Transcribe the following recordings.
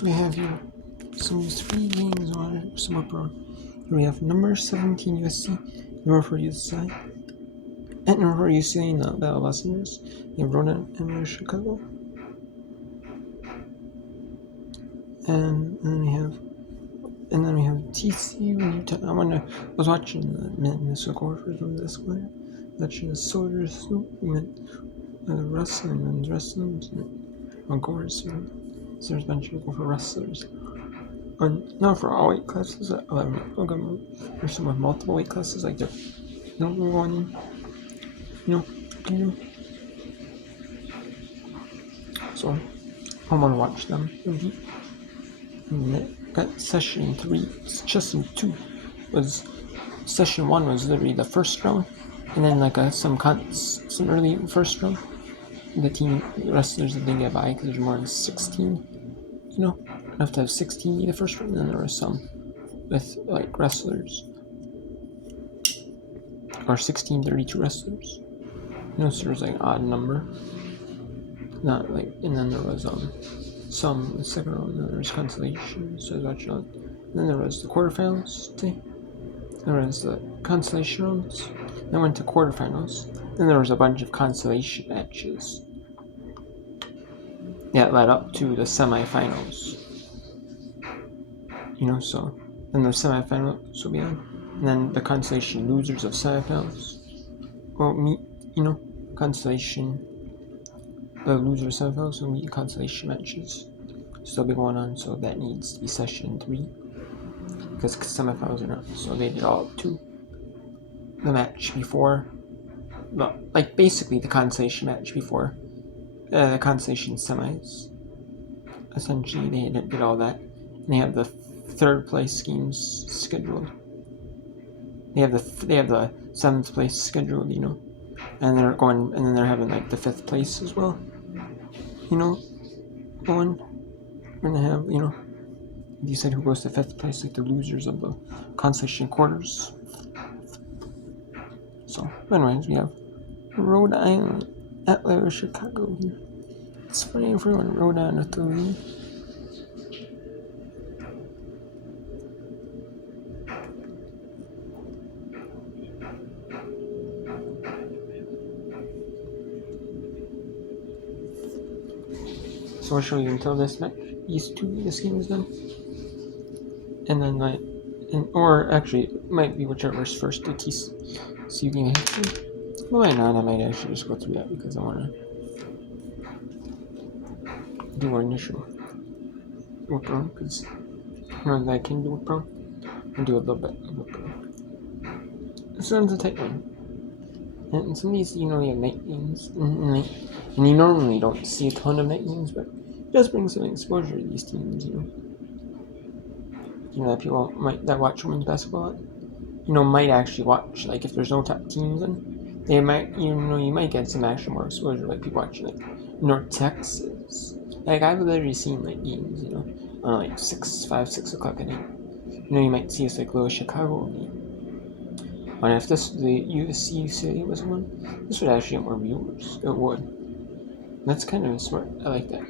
So we have here some 3 games on some abroad. Here we have number 17 USC, number 4 USC, and number 4 UCLA in the Battle of Los Angeles. We have Rhode Island and Chicago. And then we have TCU and Utah. I was watching the Minnesota Gophers from this player. Watching the Soldiers movement, wrestling and wrestling. Of course, so there's a bunch of people for wrestlers. Now for all weight classes, there's some with multiple weight classes, like they're going, so I want to watch them. Got session 3, session 2 was, session 1 was literally the first round, and then like some early first round. The wrestlers that didn't get by because there's more than 16, you have to have 16 be the first round, and then there was some with like wrestlers, or 1632 wrestlers, so there's like an odd number, not like, and then there was some the second round, and then there was consolation, so I was watching on. Then there was the quarterfinals thing, there was the consolation rounds, then went to quarterfinals, then there was a bunch of consolation matches that led up to the semifinals, so then the semifinals will be on, and then the consolation losers of semifinals will meet, consolation, the losers of semifinals will meet consolation matches. So they'll be going on, so that needs to be session 3, because semifinals are not, so they did all up to the match before, like basically the consolation match before the consolation semis. Essentially, they did all that, and they have the third place games scheduled. They have the 7th place scheduled, and they're going, and then they're having like the 5th place as well, going. We're gonna have, you said who goes to 5th place, like the losers of the consolation quarters. So, anyways, we have Rhode Island at Chicago here. It's funny if we went Rhode Island with the lead. So I'll show you until this game is done, and then or actually it might be whichever's first the TCU game history. Well, why not? I might actually just go through that because I want to do our initial work on, because that I can do work on and do a little bit of work on. This one's a tight one. And some of these, you have night games, and you normally don't see a ton of night games, but it does bring some exposure to these teams, that people that watch women's basketball, might actually watch, like if there's no top teams, and they might, you might get some actual more exposure, like people watching like North Texas. Like I've literally seen like games, on like 6 o'clock at night. You might see us like little Chicago game. And if the UCLA was one, this would actually get more viewers. It would. That's kind of smart. I like that.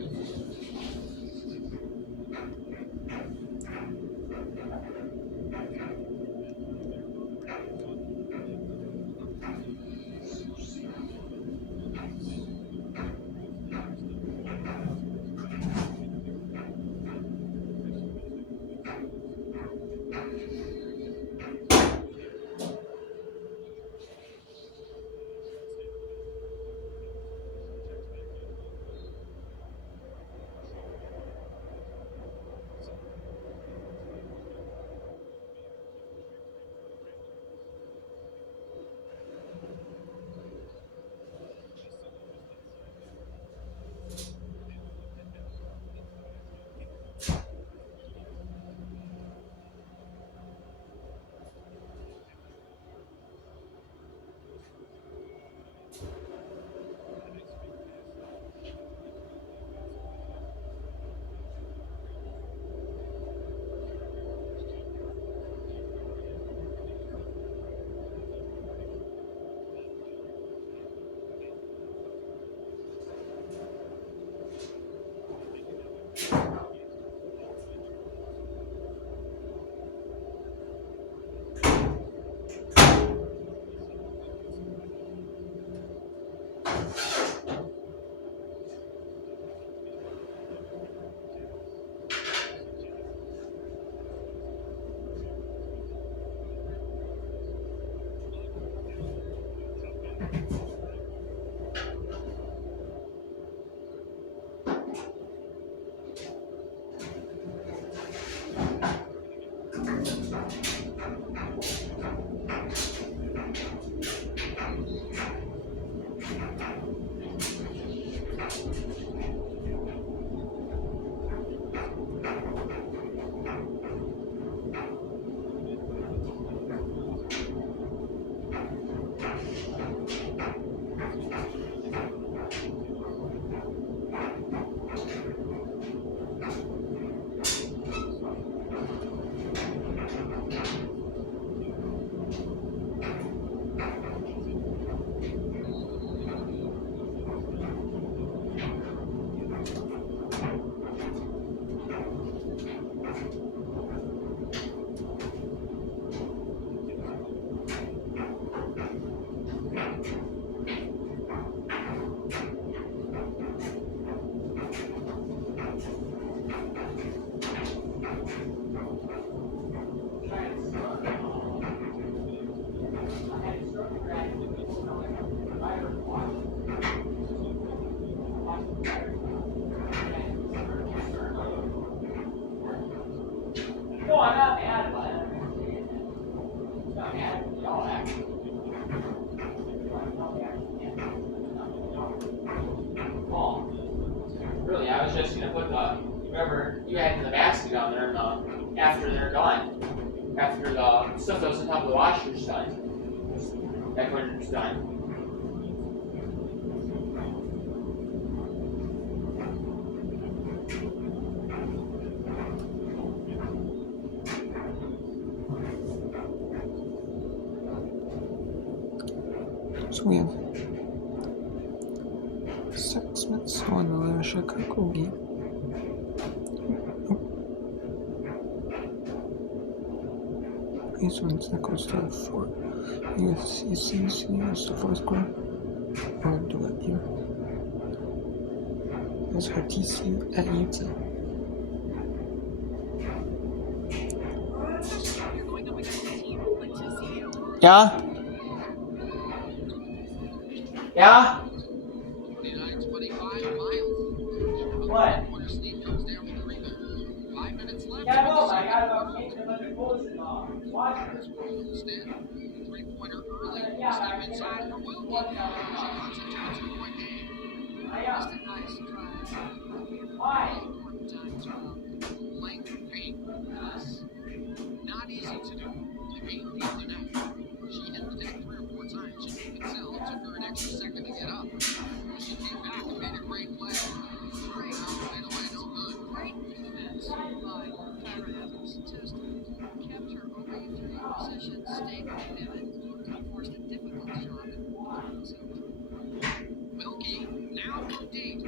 Really, I was just gonna put remember you had in the basket down there after they're done. After the stuff that was on top of the washer's done. That when it's done. So we have 6 minutes on the Chicago game. This one's that goes to the 4. USCC is the 4th quarter. I'll do it here. That's her TCU at Utah. Yeah? Yeah? What? Yeah, I know, but I got about eight and let it close it off. Watch her. Yeah, but I can't what Why? Not easy to do. They beat the other net. She hit the deck 3 or 4 times. She couldn't sell. It took her an extra second to get up. She came back and made a great play. Great. Right away, no good. Great defense by Tyra Evans. Just kept her away from the position, stayed with the pivot, forced a difficult shot. Wilkie now from deep.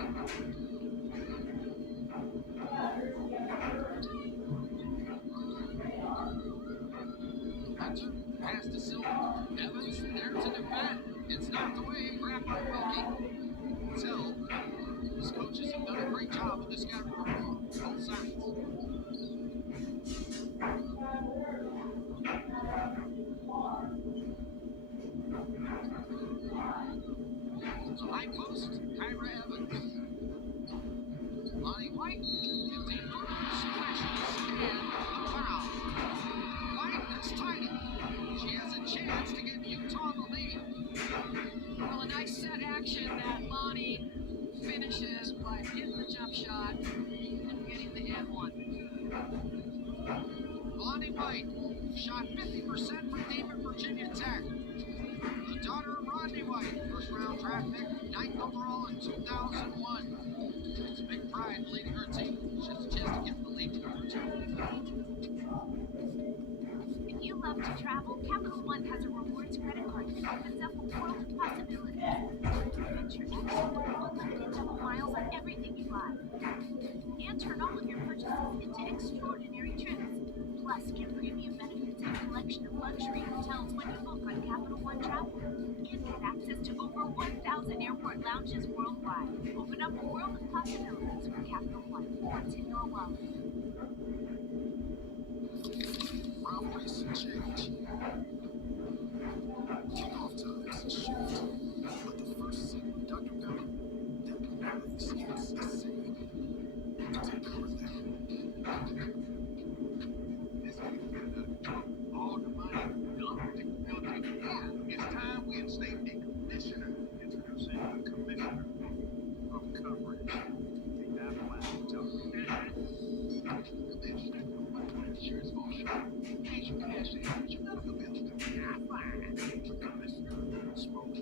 Pass to Silver. Evans there to defend. It's knocked away. Grabbed by Wilkie. So, his coaches have done a great job of this guy on both sides. The high post, Kyra Evans. Lonnie White, 15 splashes, and a foul. White has tied it. She has a chance to give Utah the lead. Well, a nice set action that Lonnie finishes by hitting the jump shot and getting the and one. Lonnie White shot 50% from deep at Virginia Tech. The daughter of Rodney White, first round draft pick, 9th overall in 2001. It's a big pride leading her team. She has a chance to get the lead to number 2. If you love to travel, Capital One has a rewards credit card that opens up a world of possibilities. Adventure X, unlimited double miles on everything you buy. And turn all of your purchases into extraordinary trips. Plus, get premium benefits and a collection of luxury hotels when you book on Capital One Travel. And get access to over 1,000 airport lounges worldwide. Open up a world of possibilities with Capital One. What's in your wallet? Boundaries change. Kickoff times shift. But the first seat, Dr. Pepper, that makes sense to say. It's a power thing. This game is all the money, the unpredictability. Yeah, it's time we instate a commissioner. Introducing the commissioner of coverage. The Avalanche Commissioner. Insurance fall short. Pays you cash in, but you gotta go build it. Fine. The commissioner smokes.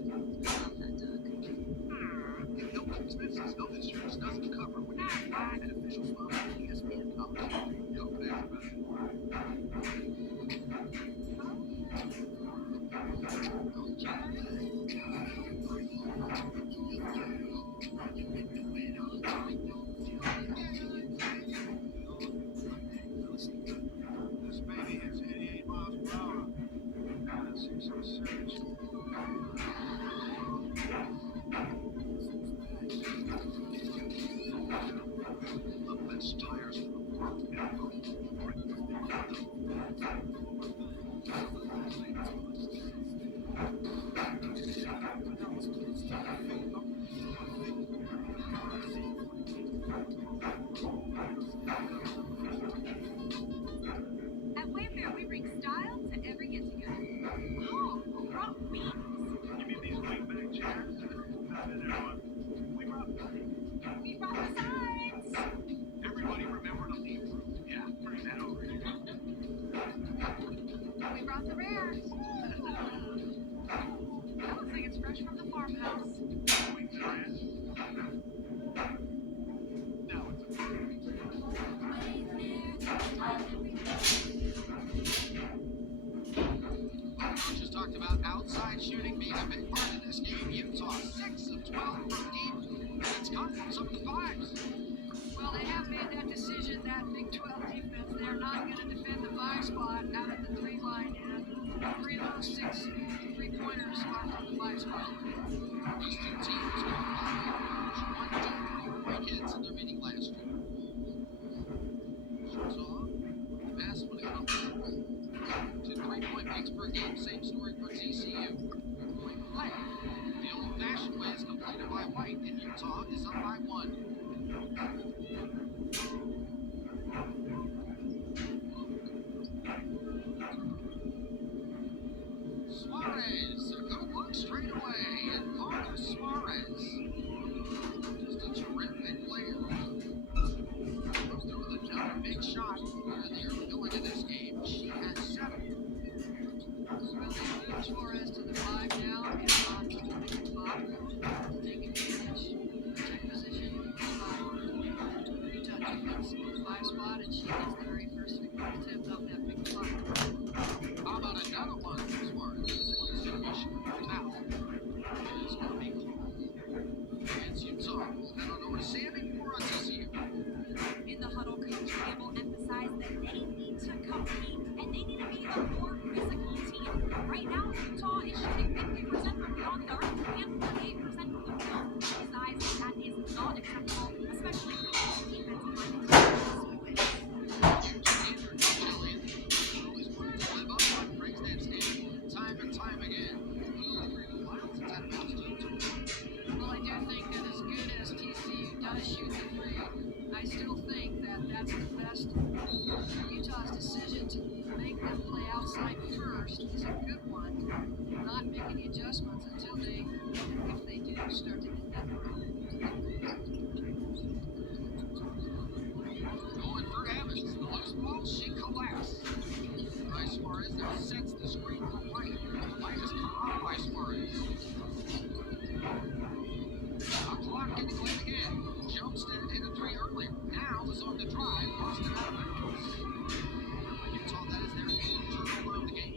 It helps expenses. Health insurance doesn't cover when you buy an official sponsor of ESPN College. Yo, thanks, man. some sort of surge. The best tires for the world. At Wayfair, we bring style to every get-together. Oh, rock wings. You mean these wingback chairs? Not bad, everyone. We rock. We rock the sides. Everybody remember to leave room. Yeah, bring that over here. We brought the rear. That looks like it's fresh from the farmhouse. Wings are in. Now it's a Coaches talked about outside shooting being a big part of this game. Utah 6 of 12 from deep, and it's come from some of the fives. Well, they have made that decision, that Big 12 defense. They're not going to defend the 5 spot out at the 3 line, and 3 of those 6 3-pointers are from the 5 spot. These two teams go on average 1 3-point hits in their meeting last year. Utah, the best when it comes to 3-point makes per game. Same story for TCU. 3-point play. The old-fashioned way is completed by White, and Utah is up by 1. Suarez, a good look straight away, and Carlos Suarez, just a terrific player. Goes through with another big shot here in the early going into this game. She has 7. Well, they moved Suarez to the 5 now, and on to the top. Take advantage, check position, Utah defense 5 spot, and she gets the very first 3-point attempt off that big clock. How about another one for Suarez? This one's going to be short. Foul. It is going to be called against Utah. Head on over to Sammy for TCU. In the huddle, Coach Campbell emphasized that they need to compete and they need to be a more physical team. Right now, Utah is shooting 50% from beyond the arc and 48% from the field. Besides, that is not acceptable, especially for the defensive line. Always wanted to live up to brings that standard time and time again. Miles is at best Well, I do think that as good as TCU does shoot the 3, I still think that that's the best. Utah's decision to make them play outside first is a good one. Not make any adjustments until they, if they do, start to hit that road. going for damage. The loose ball, she collapsed. By Suarez now sets the screen for White. White is cut off by Suarez. A clock getting late again. Jumstead hit a 3 earlier. Now is on the drive, lost it out of bounds. Utah, that is their 8th turnover of the game.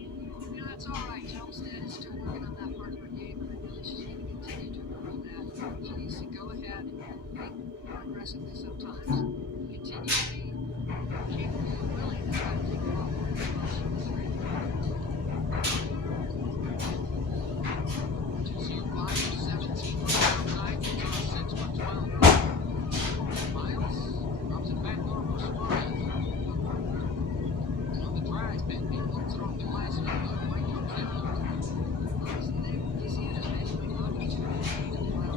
You know, that's all right. Homestead is still working on that part of her game, and I know that she's going to continue to work on that. She needs to go ahead and think more aggressively sometimes. Continue to be capable and willing to try to take the ball away from TCU 5 of 17 from outside. Utah 6 for 12. Miles drops it back over for Suarez. On the drive, Bentley looks it off the glass and White comes down. TCU just basically looked at 2 to allow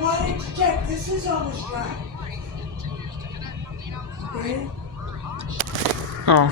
why didn't you check? This is almost dry. Continues to connect from the outside. Okay. Her hot shot. Oh.